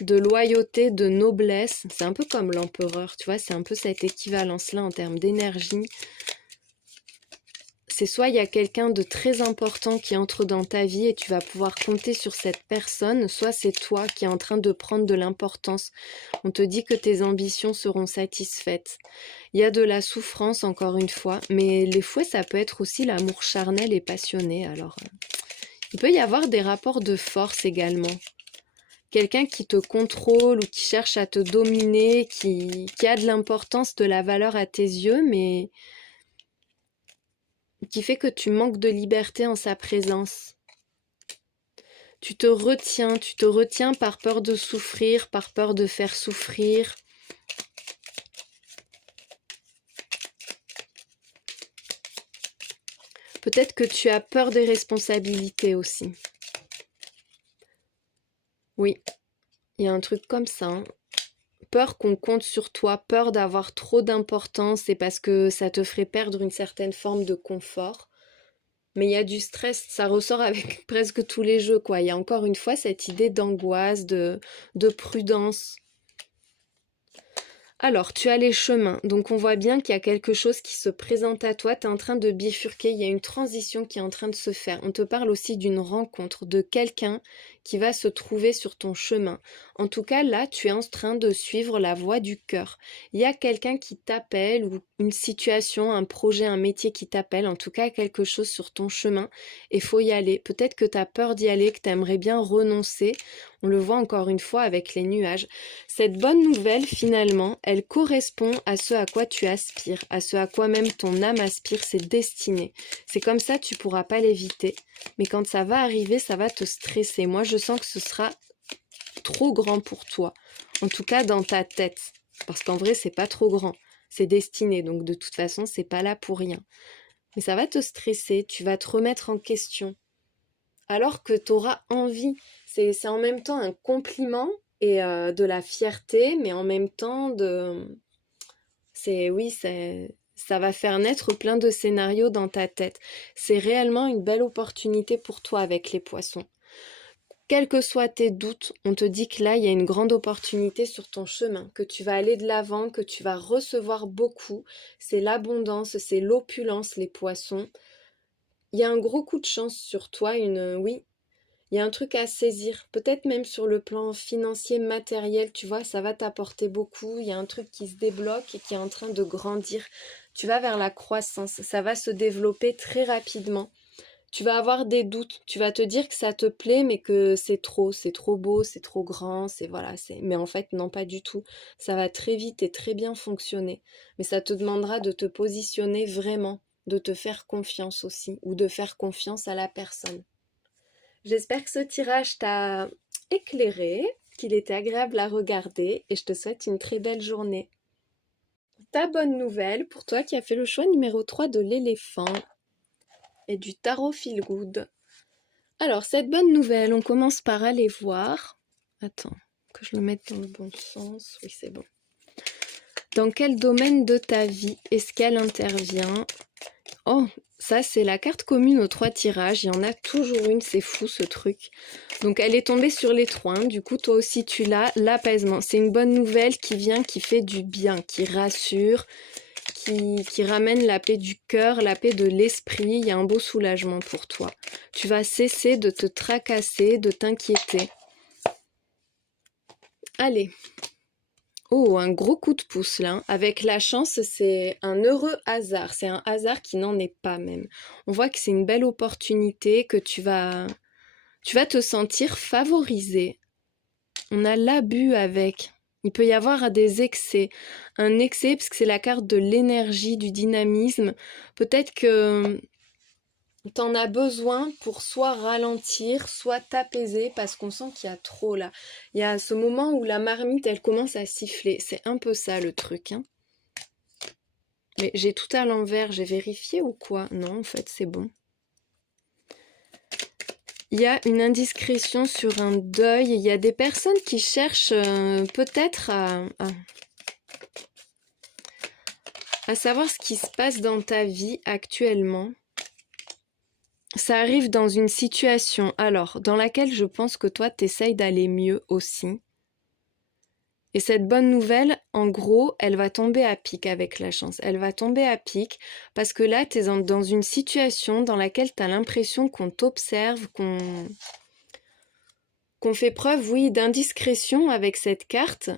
de loyauté, de noblesse. C'est un peu comme l'empereur, tu vois, c'est un peu cette équivalence-là en termes d'énergie. C'est soit il y a quelqu'un de très important qui entre dans ta vie et tu vas pouvoir compter sur cette personne, soit c'est toi qui es en train de prendre de l'importance. On te dit que tes ambitions seront satisfaites. Il y a de la souffrance encore une fois, mais les fois ça peut être aussi l'amour charnel et passionné. Alors, il peut y avoir des rapports de force également. Quelqu'un qui te contrôle ou qui cherche à te dominer, qui a de l'importance, de la valeur à tes yeux, mais qui fait que tu manques de liberté en sa présence. Tu te retiens par peur de souffrir, par peur de faire souffrir. Peut-être que tu as peur des responsabilités aussi. Oui, il y a un truc comme ça, hein. Peur qu'on compte sur toi, peur d'avoir trop d'importance et parce que ça te ferait perdre une certaine forme de confort. Mais il y a du stress, ça ressort avec presque tous les jeux, quoi. Il y a encore une fois cette idée d'angoisse, de prudence. Alors, tu as les chemins, donc on voit bien qu'il y a quelque chose qui se présente à toi, tu es en train de bifurquer, il y a une transition qui est en train de se faire. On te parle aussi d'une rencontre, de quelqu'un qui va se trouver sur ton chemin. En tout cas, là, tu es en train de suivre la voie du cœur. Il y a quelqu'un qui t'appelle ou une situation, un projet, un métier qui t'appelle, en tout cas quelque chose sur ton chemin, et faut y aller. Peut-être que tu as peur d'y aller, que tu aimerais bien renoncer. On le voit encore une fois avec les nuages. Cette bonne nouvelle, finalement, elle correspond à ce à quoi tu aspires, à ce à quoi même ton âme aspire, c'est destiné. C'est comme ça, tu pourras pas l'éviter. Mais quand ça va arriver, ça va te stresser. Moi, je sens que ce sera trop grand pour toi. En tout cas, dans ta tête. Parce qu'en vrai, c'est pas trop grand. C'est destiné. Donc, de toute façon, c'est pas là pour rien. Mais ça va te stresser. Tu vas te remettre en question. Alors que tu auras envie. C'est en même temps un compliment et de la fierté, mais en même temps ça va faire naître plein de scénarios dans ta tête. C'est réellement une belle opportunité pour toi avec les poissons. Quels que soient tes doutes, on te dit que là, il y a une grande opportunité sur ton chemin, que tu vas aller de l'avant, que tu vas recevoir beaucoup. C'est l'abondance, c'est l'opulence, les poissons. Il y a un gros coup de chance sur toi, oui, il y a un truc à saisir, peut-être même sur le plan financier, matériel, tu vois, ça va t'apporter beaucoup. Il y a un truc qui se débloque et qui est en train de grandir. Tu vas vers la croissance, ça va se développer très rapidement. Tu vas avoir des doutes, tu vas te dire que ça te plaît, mais que c'est trop beau, c'est trop grand, mais en fait, non, pas du tout. Ça va très vite et très bien fonctionner. Mais ça te demandera de te positionner vraiment, de te faire confiance aussi, ou de faire confiance à la personne. J'espère que ce tirage t'a éclairé, qu'il était agréable à regarder et je te souhaite une très belle journée. Ta bonne nouvelle pour toi qui as fait le choix numéro 3 de l'éléphant et du tarot feel good. Alors, cette bonne nouvelle, on commence par aller voir. Attends, que je le mette dans le bon sens. Oui, c'est bon. Dans quel domaine de ta vie est-ce qu'elle intervient? Oh, ça c'est la carte commune aux 3 tirages, il y en a toujours une, c'est fou ce truc. Donc elle est tombée sur les 3, du coup toi aussi tu l'as, l'apaisement. C'est une bonne nouvelle qui vient, qui fait du bien, qui rassure, qui ramène la paix du cœur, la paix de l'esprit, il y a un beau soulagement pour toi. Tu vas cesser de te tracasser, de t'inquiéter. Allez. Oh, un gros coup de pouce là. Avec la chance, c'est un heureux hasard. C'est un hasard qui n'en est pas même. On voit que c'est une belle opportunité, que tu vas te sentir favorisé. On a l'abus avec. Il peut y avoir des excès. Un excès, parce que c'est la carte de l'énergie, du dynamisme. Peut-être que t'en as besoin pour soit ralentir, soit t'apaiser, parce qu'on sent qu'il y a trop là. Il y a ce moment où la marmite, elle commence à siffler. C'est un peu ça le truc, hein. Mais j'ai tout à l'envers, j'ai vérifié ou quoi? Non, en fait, c'est bon. Il y a une indiscrétion sur un deuil. Il y a des personnes qui cherchent peut-être à savoir ce qui se passe dans ta vie actuellement. Ça arrive dans une situation, alors, dans laquelle je pense que toi, t'essayes d'aller mieux aussi. Et cette bonne nouvelle, en gros, elle va tomber à pic avec la chance. Elle va tomber à pic parce que là, t'es dans une situation dans laquelle t'as l'impression qu'on t'observe, qu'on fait preuve, oui, d'indiscrétion avec cette carte.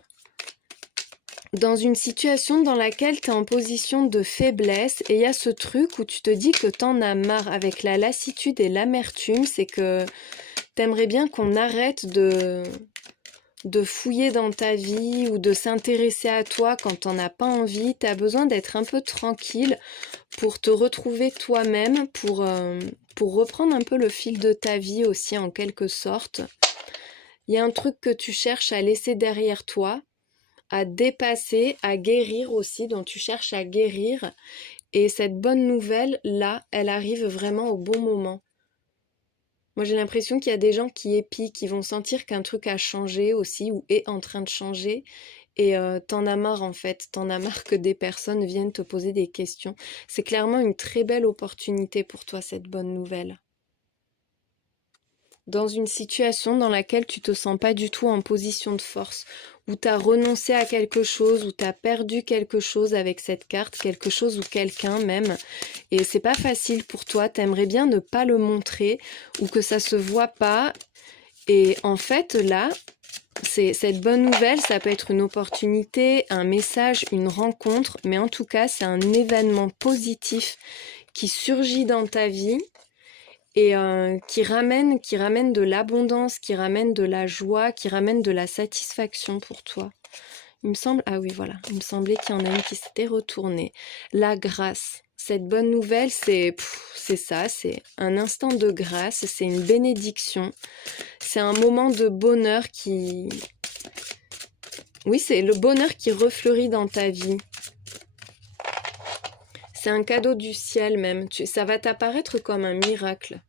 Dans une situation dans laquelle tu es en position de faiblesse et il y a ce truc où tu te dis que t'en as marre avec la lassitude et l'amertume, c'est que t'aimerais bien qu'on arrête de fouiller dans ta vie ou de s'intéresser à toi quand t'en as pas envie. T'as besoin d'être un peu tranquille pour te retrouver toi-même, pour reprendre un peu le fil de ta vie aussi en quelque sorte. Il y a un truc que tu cherches à laisser derrière toi, à dépasser, à guérir aussi, dont tu cherches à guérir. Et cette bonne nouvelle, là, elle arrive vraiment au bon moment. Moi, j'ai l'impression qu'il y a des gens qui épient, qui vont sentir qu'un truc a changé aussi, ou est en train de changer. Et t'en as marre en fait, t'en as marre que des personnes viennent te poser des questions. C'est clairement une très belle opportunité pour toi, cette bonne nouvelle. dans une situation dans laquelle tu te sens pas du tout en position de force, où tu as renoncé à quelque chose, où tu as perdu quelque chose avec cette carte, quelque chose ou quelqu'un même, et c'est pas facile pour toi, t'aimerais bien ne pas le montrer, ou que ça se voit pas, et en fait là, cette bonne nouvelle, ça peut être une opportunité, un message, une rencontre, mais en tout cas, c'est un événement positif qui surgit dans ta vie et qui ramène de l'abondance, qui ramène de la joie, qui ramène de la satisfaction pour toi. Il me semble, ah oui, voilà, il me semblait qu'il y en a une qui s'était retournée. La grâce. Cette bonne nouvelle, c'est ça, c'est un instant de grâce, c'est une bénédiction, c'est un moment de bonheur qui... Oui, c'est le bonheur qui refleurit dans ta vie. C'est un cadeau du ciel même, ça va t'apparaître comme un miracle.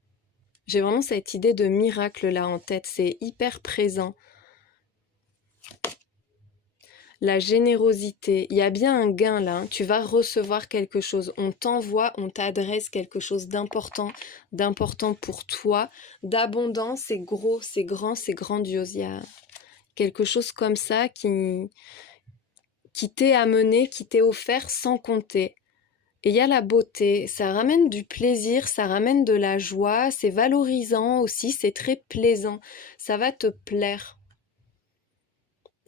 J'ai vraiment cette idée de miracle là en tête, c'est hyper présent. La générosité, il y a bien un gain là, hein. Tu vas recevoir quelque chose, on t'envoie, on t'adresse quelque chose d'important pour toi, d'abondant, c'est gros, c'est grand, c'est grandiose. Il y a quelque chose comme ça qui t'est amené, qui t'est offert sans compter. Et il y a la beauté, ça ramène du plaisir, ça ramène de la joie, c'est valorisant aussi, c'est très plaisant, ça va te plaire.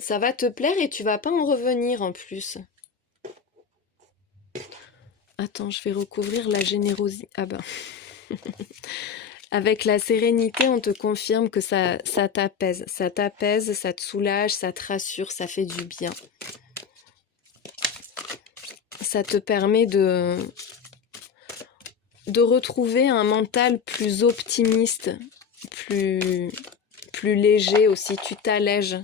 Ça va te plaire et tu vas pas en revenir en plus. Attends, je vais recouvrir la générosité. Ah ben. Avec la sérénité, on te confirme que ça t'apaise. Ça t'apaise, ça te soulage, ça te rassure, ça fait du bien. Ça te permet de retrouver un mental plus optimiste, plus léger aussi. Tu t'allèges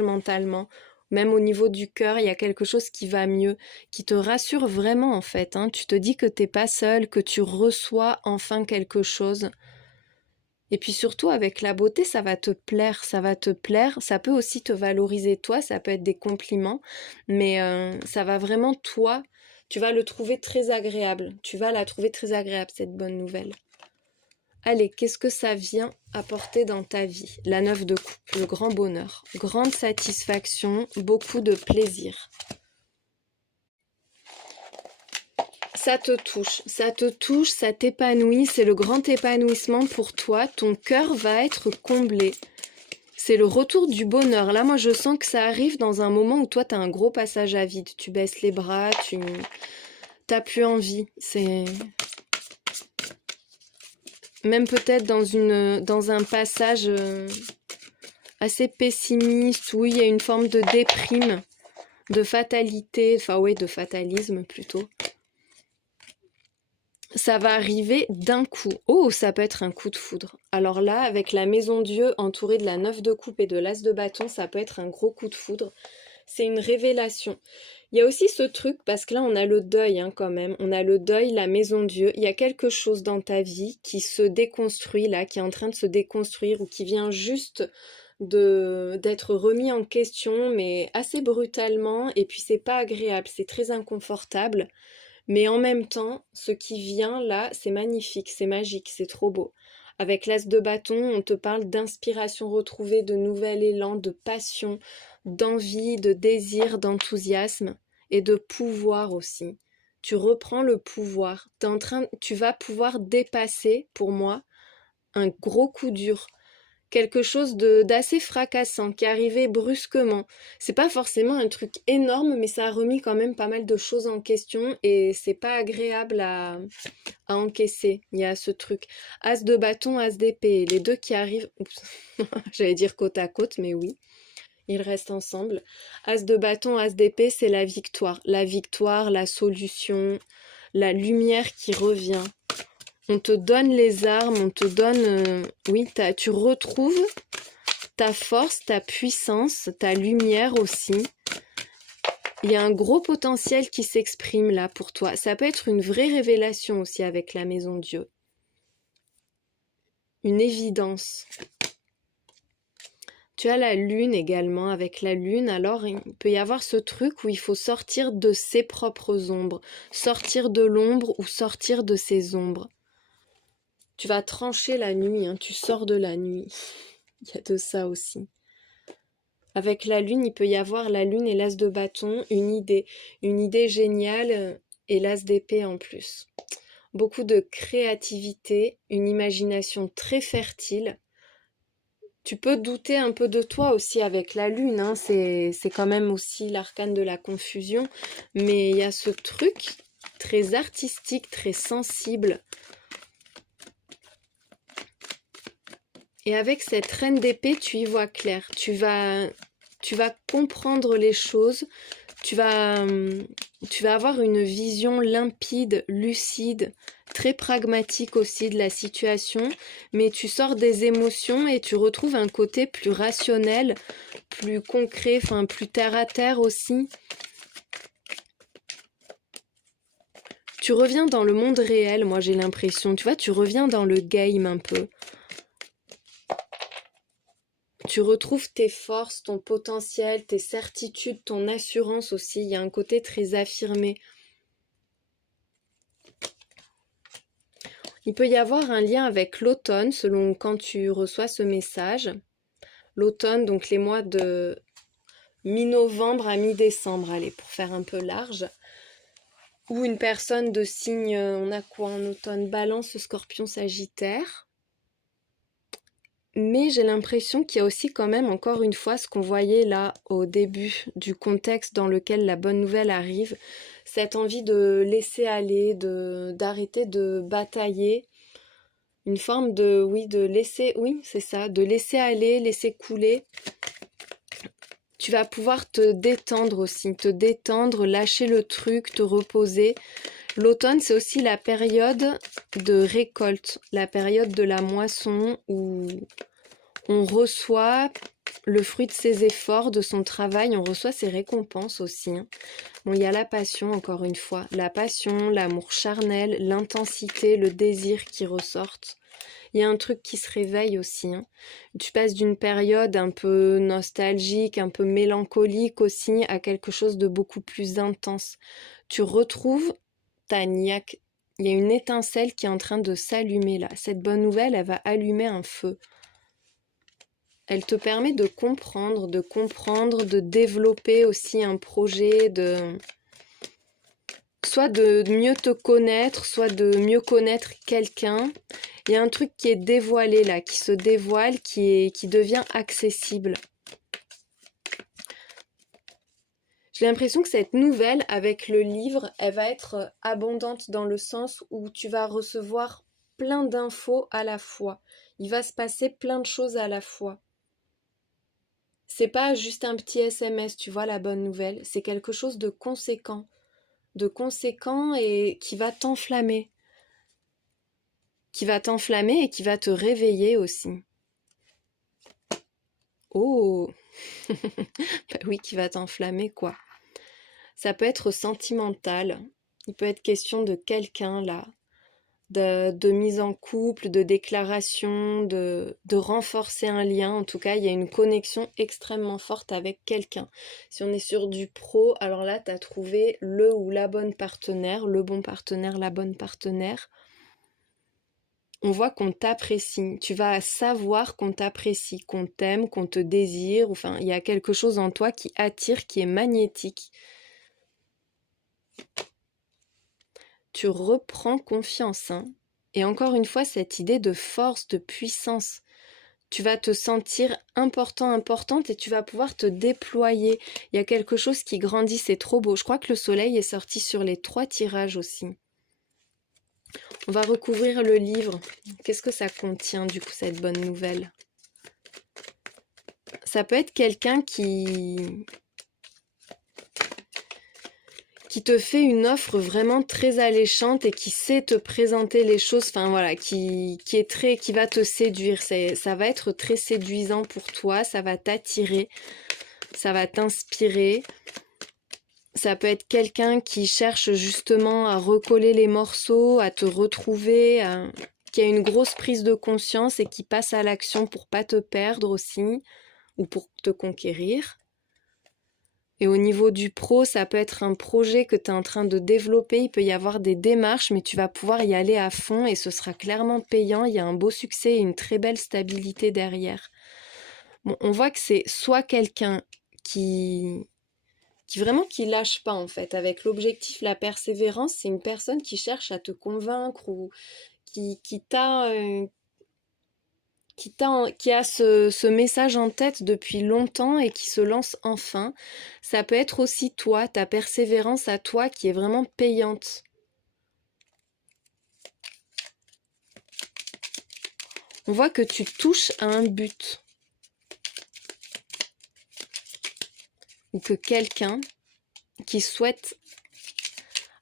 mentalement. Même au niveau du cœur, il y a quelque chose qui va mieux, qui te rassure vraiment en fait. Hein. Tu te dis que t'es pas seul, que tu reçois enfin quelque chose. Et puis surtout avec la beauté, ça va te plaire, ça va te plaire. Ça peut aussi te valoriser toi, ça peut être des compliments, mais ça va vraiment toi, tu vas le trouver très agréable. Tu vas la trouver très agréable cette bonne nouvelle. Allez, qu'est-ce que ça vient apporter dans ta vie? La 9 de coupe, le grand bonheur, grande satisfaction, beaucoup de plaisir. Ça te touche, ça t'épanouit, c'est le grand épanouissement pour toi, ton cœur va être comblé. C'est le retour du bonheur. Là, moi, je sens que ça arrive dans un moment où toi, tu as un gros passage à vide. Tu baisses les bras, tu n'as plus envie. C'est... Même peut-être dans un passage assez pessimiste, où il y a une forme de déprime, de fatalité, enfin ouais, de fatalisme plutôt. Ça va arriver d'un coup. Oh, ça peut être un coup de foudre. Alors là, avec la maison Dieu entourée de la 9 de coupe et de l'as de bâton, ça peut être un gros coup de foudre. C'est une révélation. Il y a aussi ce truc, parce que là, on a le deuil hein, quand même. On a le deuil, la maison Dieu. Il y a quelque chose dans ta vie qui se déconstruit là, qui est en train de se déconstruire ou qui vient juste d'être remis en question, mais assez brutalement. Et puis, c'est pas agréable, c'est très inconfortable. Mais en même temps, ce qui vient là, c'est magnifique, c'est magique, c'est trop beau. Avec l'as de bâton, on te parle d'inspiration retrouvée, de nouvel élan, de passion, d'envie, de désir, d'enthousiasme et de pouvoir aussi. Tu reprends le pouvoir. Tu vas pouvoir dépasser, pour moi, un gros coup dur. Quelque chose d'assez fracassant qui est arrivé brusquement. C'est pas forcément un truc énorme, mais ça a remis quand même pas mal de choses en question et c'est pas agréable à encaisser. Il y a ce truc. As de bâton, as d'épée. Les deux qui arrivent... Oups. J'allais dire côte à côte, mais oui. Ils restent ensemble. As de bâton, as d'épée, c'est la victoire. La victoire, la solution, la lumière qui revient. On te donne les armes, on te donne... oui, tu retrouves ta force, ta puissance, ta lumière aussi. Il y a un gros potentiel qui s'exprime là pour toi. Ça peut être une vraie révélation aussi avec la maison Dieu. Une évidence. Tu as la lune également. Avec la lune, alors il peut y avoir ce truc où il faut sortir de ses propres ombres. Sortir de l'ombre ou sortir de ses ombres. Tu vas trancher la nuit, hein, tu sors de la nuit. Il y a de ça aussi. Avec la lune, il peut y avoir la lune et l'as de bâton, une idée géniale et l'as d'épée en plus. Beaucoup de créativité, une imagination très fertile. Tu peux douter un peu de toi aussi avec la lune, hein, c'est quand même aussi l'arcane de la confusion, mais il y a ce truc très artistique, très sensible. Et avec cette reine d'épée, tu y vois clair. Tu vas comprendre les choses. Tu vas avoir une vision limpide, lucide, très pragmatique aussi de la situation. Mais tu sors des émotions et tu retrouves un côté plus rationnel, plus concret, enfin plus terre à terre aussi. Tu reviens dans le monde réel, moi j'ai l'impression. Tu vois, tu reviens dans le game un peu. Tu retrouves tes forces, ton potentiel, tes certitudes, ton assurance aussi. Il y a un côté très affirmé. Il peut y avoir un lien avec l'automne selon quand tu reçois ce message. L'automne, donc les mois de mi-novembre à mi-décembre, allez, pour faire un peu large. Ou une personne de signe, on a quoi en automne? Balance, Scorpion, Sagittaire. Mais j'ai l'impression qu'il y a aussi quand même, encore une fois, ce qu'on voyait là au début du contexte dans lequel la bonne nouvelle arrive, cette envie de laisser aller, d'arrêter de batailler, une forme de, oui, de laisser, oui, c'est ça, de laisser aller, laisser couler. Tu vas pouvoir te détendre aussi, te détendre, lâcher le truc, te reposer. L'automne, c'est aussi la période de récolte, la période de la moisson où on reçoit le fruit de ses efforts, de son travail, on reçoit ses récompenses aussi. Bon, il y a la passion, encore une fois. La passion, l'amour charnel, l'intensité, le désir qui ressortent. Il y a un truc qui se réveille aussi. Tu passes d'une période un peu nostalgique, un peu mélancolique aussi, à quelque chose de beaucoup plus intense. Tu retrouves ta niaque. Il y a une étincelle qui est en train de s'allumer là. Cette bonne nouvelle, elle va allumer un feu. Elle te permet de comprendre, de développer aussi un projet, soit de mieux te connaître, soit de mieux connaître quelqu'un. Il y a un truc qui est dévoilé là, qui se dévoile, qui devient accessible. J'ai l'impression que cette nouvelle, avec le livre, elle va être abondante dans le sens où tu vas recevoir plein d'infos à la fois. Il va se passer plein de choses à la fois. C'est pas juste un petit SMS, tu vois, la bonne nouvelle. C'est quelque chose de conséquent et qui va t'enflammer. Qui va t'enflammer et qui va te réveiller aussi. Oh bah oui, qui va t'enflammer, quoi. Ça peut être sentimental. Il peut être question de quelqu'un, là. De mise en couple, de déclaration, de renforcer un lien. En tout cas, il y a une connexion extrêmement forte avec quelqu'un. Si on est sur du pro, alors là, tu as trouvé le ou la bonne partenaire, le bon partenaire, la bonne partenaire. On voit qu'on t'apprécie. Tu vas savoir qu'on t'apprécie, qu'on t'aime, qu'on te désire. Enfin, il y a quelque chose en toi qui attire, qui est magnétique. Tu reprends confiance, hein. Et encore une fois, cette idée de force, de puissance. Tu vas te sentir important, importante et tu vas pouvoir te déployer. Il y a quelque chose qui grandit, c'est trop beau. Je crois que le soleil est sorti sur les 3 tirages aussi. On va recouvrir le livre. Qu'est-ce que ça contient du coup, cette bonne nouvelle? Ça peut être quelqu'un qui te fait une offre vraiment très alléchante et qui sait te présenter les choses, enfin voilà, qui va te séduire. Ça va être très séduisant pour toi, ça va t'attirer, ça va t'inspirer. Ça peut être quelqu'un qui cherche justement à recoller les morceaux, à te retrouver, qui a une grosse prise de conscience et qui passe à l'action pour pas te perdre aussi, ou pour te conquérir. Et au niveau du pro, ça peut être un projet que tu es en train de développer, il peut y avoir des démarches, mais tu vas pouvoir y aller à fond et ce sera clairement payant, il y a un beau succès et une très belle stabilité derrière. Bon, on voit que c'est soit quelqu'un qui vraiment qui lâche pas en fait, avec l'objectif, la persévérance, c'est une personne qui cherche à te convaincre ou qui t'a qui a ce message en tête depuis longtemps et qui se lance enfin. Ça peut être aussi toi, ta persévérance à toi qui est vraiment payante. On voit que tu touches à un but. Ou que quelqu'un qui souhaite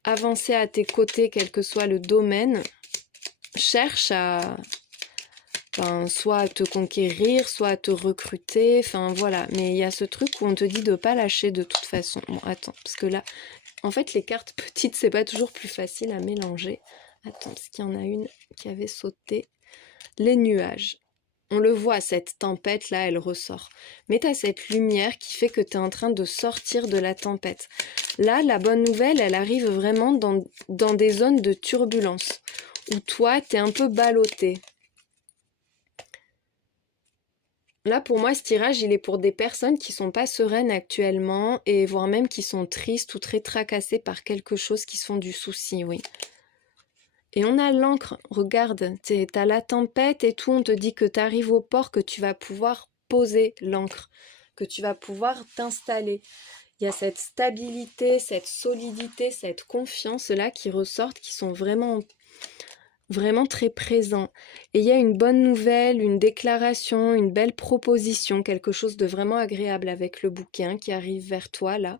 avancer à tes côtés, quel que soit le domaine, cherche à soit à te conquérir, soit à te recruter, enfin voilà. Mais il y a ce truc où on te dit de pas lâcher de toute façon. Bon, attends, parce que là, en fait, les cartes petites, c'est pas toujours plus facile à mélanger. Attends, parce qu'il y en a une qui avait sauté. Les nuages. On le voit, cette tempête-là, elle ressort. Mais tu as cette lumière qui fait que tu es en train de sortir de la tempête. Là, la bonne nouvelle, elle arrive vraiment dans des zones de turbulence, où toi, tu es un peu ballotté. Là, pour moi, ce tirage, il est pour des personnes qui sont pas sereines actuellement, et voire même qui sont tristes ou très tracassées par quelque chose, qui se font du souci, oui. Et on a l'encre, regarde, t'as la tempête et tout, on te dit que t'arrives au port, que tu vas pouvoir poser l'encre, que tu vas pouvoir t'installer. Il y a cette stabilité, cette solidité, cette confiance-là qui ressortent, qui sont vraiment, vraiment très présents. Et il y a une bonne nouvelle, une déclaration, une belle proposition, quelque chose de vraiment agréable avec le bouquin qui arrive vers toi là.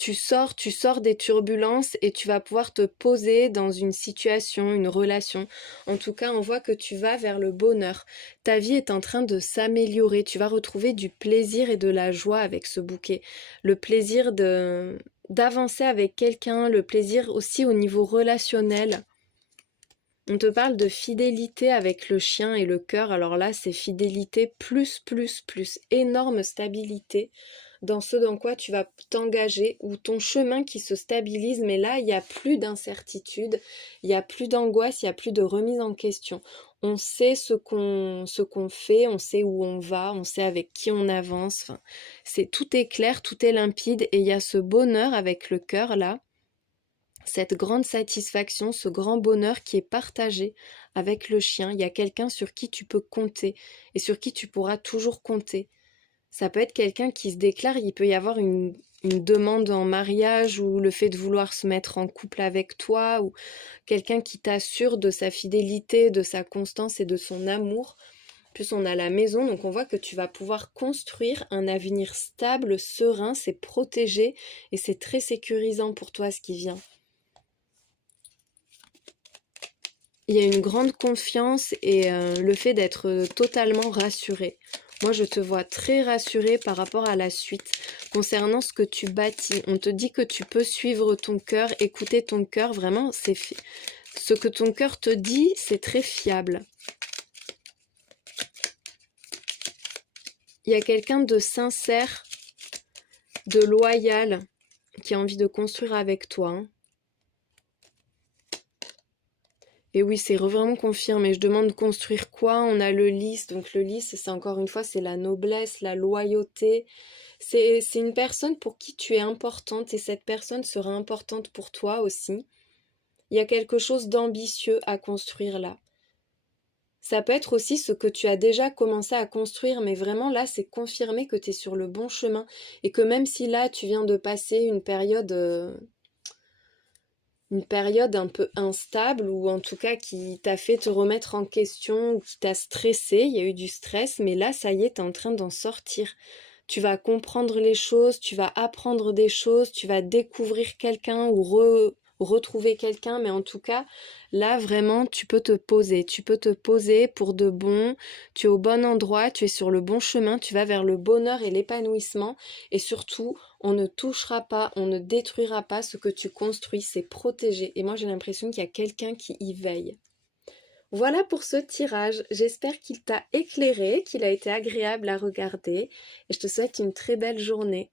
Tu sors des turbulences et tu vas pouvoir te poser dans une situation, une relation. En tout cas, on voit que tu vas vers le bonheur. Ta vie est en train de s'améliorer. Tu vas retrouver du plaisir et de la joie avec ce bouquet. Le plaisir d'avancer avec quelqu'un, le plaisir aussi au niveau relationnel. On te parle de fidélité avec le chien et le cœur. Alors là, c'est fidélité plus, énorme stabilité dans ce dans quoi tu vas t'engager ou ton chemin qui se stabilise. Mais là, il n'y a plus d'incertitude, il n'y a plus d'angoisse, il n'y a plus de remise en question. On sait ce qu'on fait, on sait où on va, on sait avec qui on avance. Enfin, tout est clair, tout est limpide et il y a ce bonheur avec le cœur là. Cette grande satisfaction, ce grand bonheur qui est partagé avec le chien. Il y a quelqu'un sur qui tu peux compter et sur qui tu pourras toujours compter. Ça peut être quelqu'un qui se déclare, il peut y avoir une demande en mariage ou le fait de vouloir se mettre en couple avec toi ou quelqu'un qui t'assure de sa fidélité, de sa constance et de son amour. Plus on a la maison, donc on voit que tu vas pouvoir construire un avenir stable, serein, c'est protégé et c'est très sécurisant pour toi ce qui vient. Il y a une grande confiance et le fait d'être totalement rassuré. Moi, je te vois très rassurée par rapport à la suite. Concernant ce que tu bâtis, on te dit que tu peux suivre ton cœur, écouter ton cœur. Vraiment, ce que ton cœur te dit, c'est très fiable. Il y a quelqu'un de sincère, de loyal, qui a envie de construire avec toi. Hein. Et oui, c'est vraiment confirmé. Je demande construire quoi? On a le lys. Donc le lys, c'est encore une fois, c'est la noblesse, la loyauté. C'est une personne pour qui tu es importante et cette personne sera importante pour toi aussi. Il y a quelque chose d'ambitieux à construire là. Ça peut être aussi ce que tu as déjà commencé à construire, mais vraiment là, c'est confirmé que tu es sur le bon chemin et que même si là, tu viens de passer une période un peu instable ou en tout cas qui t'a fait te remettre en question ou qui t'a stressé, il y a eu du stress, mais là, ça y est, tu es en train d'en sortir. Tu vas comprendre les choses, tu vas apprendre des choses, tu vas découvrir quelqu'un ou retrouver quelqu'un, mais en tout cas, là, vraiment, tu peux te poser pour de bon, tu es au bon endroit, tu es sur le bon chemin, tu vas vers le bonheur et l'épanouissement, et surtout, on ne touchera pas, on ne détruira pas ce que tu construis, c'est protégé, et moi j'ai l'impression qu'il y a quelqu'un qui y veille. Voilà pour ce tirage. J'espère qu'il t'a éclairé, qu'il a été agréable à regarder et je te souhaite une très belle journée.